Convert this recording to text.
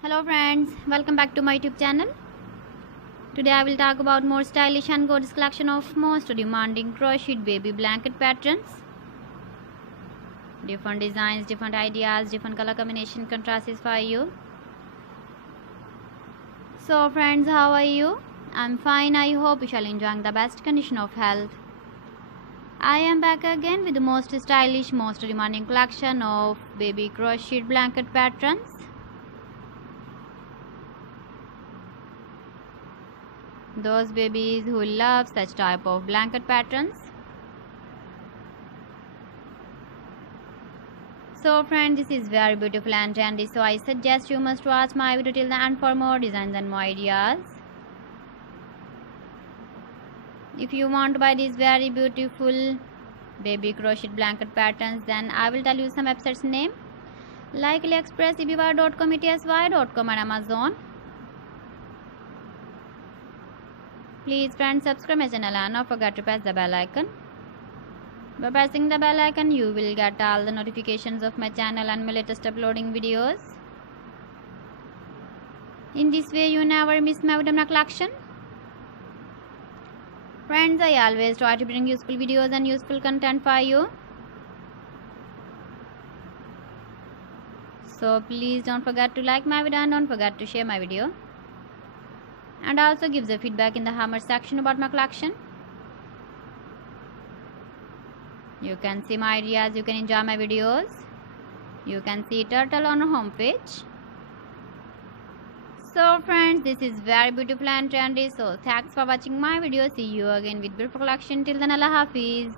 Hello friends, welcome back to my YouTube channel. Today I will talk about more stylish and gorgeous collection of most demanding crocheted baby blanket patterns. Different designs, different ideas, different color combination contrasts for you. So friends, how are you? I'm fine. I hope you shall enjoy the best condition of health. I am back again with the most stylish, most demanding collection of baby crocheted blanket patterns. Those babies who love such type of blanket patterns. So friends, this is very beautiful and trendy, so I suggest you must watch my video till the end for more designs and more ideas. If you want to buy these very beautiful baby crochet blanket patterns, then I will tell you some websites name like AliExpress, eBay.com, ETSY.com and Amazon. Please friends, subscribe my channel and don't forget to press the bell icon. By pressing the bell icon, you will get all the notifications of my channel and my latest uploading videos. In this way, you never miss my video collection. Friends, I always try to bring useful videos and useful content for you. So please don't forget to like my video and don't forget to share my video. And also give the feedback in the comment section about my collection. You can see my ideas, you can enjoy my videos. You can see turtle on our homepage. So friends, this is very beautiful and trendy. So thanks for watching my video. See you again with beautiful collection. Till then, Allah Hafiz.